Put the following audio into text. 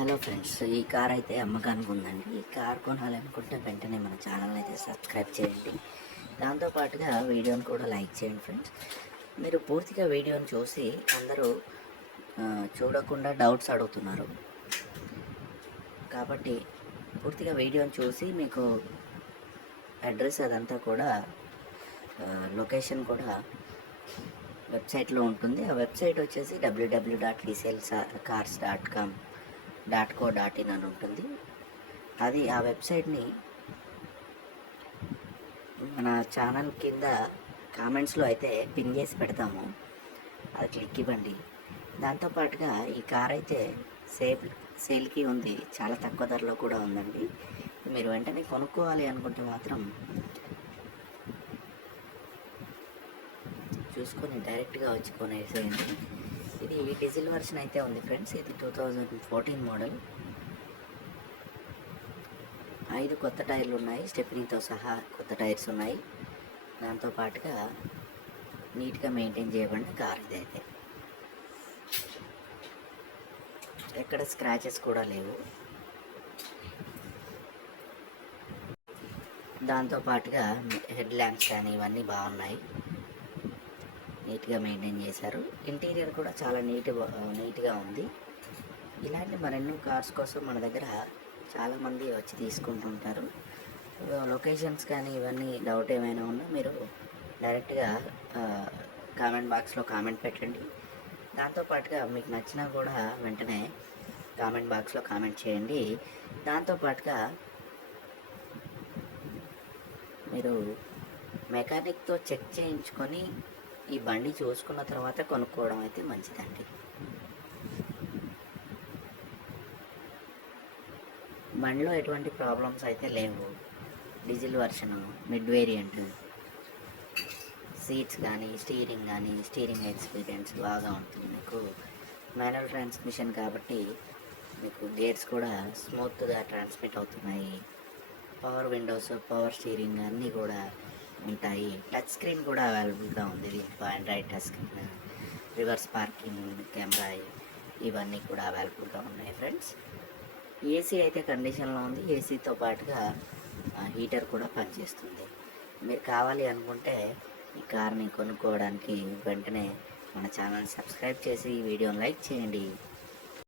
Hello friends, ఈ car అయితే అమ్మకానికి ఉందండి. ఈ కార్ కొనాలనుకుంటే వెంటనే మన ఛానల్ అయితే సబ్స్క్రైబ్ చేయండి. దాంతోపాటుగా వీడియోని కూడా లైక్ చేయండి ఫ్రెండ్స్. మీరు పూర్తిగా వీడియోని చూసి అందరూ చూడకుండా డౌట్స్ అడుగుతున్నారు కాబట్టి పూర్తిగా వీడియోని చూసి మీకు అడ్రస్ అదంతా కూడా లొకేషన్ కూడా వెబ్సైట్లో ఉంటుంది. ఆ వెబ్సైట్ వచ్చేసి www.resellcars.com.co.in అని ఉంటుంది. అది ఆ వెబ్సైట్ని మన ఛానల్ కింద కామెంట్స్లో అయితే పిన్ చేసి పెడతాము. అది క్లిక్ ఇవ్వండి. దాంతోపాటుగా ఈ కార్ అయితే సేల్కి ఉంది. చాలా తక్కువ ధరలో కూడా ఉందండి. మీరు వెంటనే కొనుక్కోవాలి అనుకుంటే మాత్రం చూసుకొని డైరెక్ట్గా వచ్చి కొనేసేయండి. ఇది డీజిల్ వర్షన్ అయితే ఉంది ఫ్రెండ్స్. ఇది 2014 మోడల్. 5 కొత్త టైర్లు ఉన్నాయి, స్టెప్నీతో సహా కొత్త టైర్స్ ఉన్నాయి. దాంతోపాటుగా నీట్గా మెయింటైన్ చేయబడిన కార్ ఇదైతే. ఎక్కడ స్క్రాచెస్ కూడా లేవు. దాంతోపాటుగా హెడ్ ల్యాంప్స్ కానీ ఇవన్నీ బాగున్నాయి, నీట్గా మెయింటైన్ చేశారు. ఇంటీరియర్ కూడా చాలా నీట్గా ఉంది. ఇలాంటి మరెన్నో కార్స్ కోసం మన దగ్గర చాలామంది వచ్చి తీసుకుంటుంటారు. లొకేషన్స్ కానీ ఇవన్నీ డౌట్ ఏమైనా ఉన్నా మీరు డైరెక్ట్గా కామెంట్ బాక్స్లో కామెంట్ పెట్టండి. దాంతోపాటుగా మీకు నచ్చినా కూడా వెంటనే కామెంట్ బాక్స్లో కామెంట్ చేయండి. దాంతోపాటుగా మీరు మెకానిక్తో చెక్ చేయించుకొని ఈ బండి చూసుకున్న తర్వాత కొనుక్కోవడం అయితే మంచిదండి. బండిలో ఎటువంటి ప్రాబ్లమ్స్ అయితే లేవు. Diesel version, mid variant, seats కానీ స్టీరింగ్ ఎక్స్పీరియన్స్ బాగా ఉంటుంది. మీకు మాన్యువల్ ట్రాన్స్మిషన్ కాబట్టి మీకు గేర్స్ కూడా స్మూత్గా ట్రాన్స్మిట్ అవుతున్నాయి. పవర్ విండోస్, పవర్ స్టీరింగ్ అన్నీ కూడా ఉంటాయి. టచ్ స్క్రీన్ కూడా అవైలబుల్గా ఉంది. దీంట్లో Android touch screen, reverse parking camera ఇవన్నీ కూడా అవైలబుల్గా ఉన్నాయి ఫ్రెండ్స్. ఏసీ అయితే కండిషన్లో ఉంది. ఏసీతో పాటుగా హీటర్ కూడా పనిచేస్తుంది. మీరు కావాలి అనుకుంటే ఈ కార్ని కొనుక్కోవడానికి వెంటనే మన ఛానల్ సబ్స్క్రైబ్ చేసి ఈ వీడియోని లైక్ చేయండి.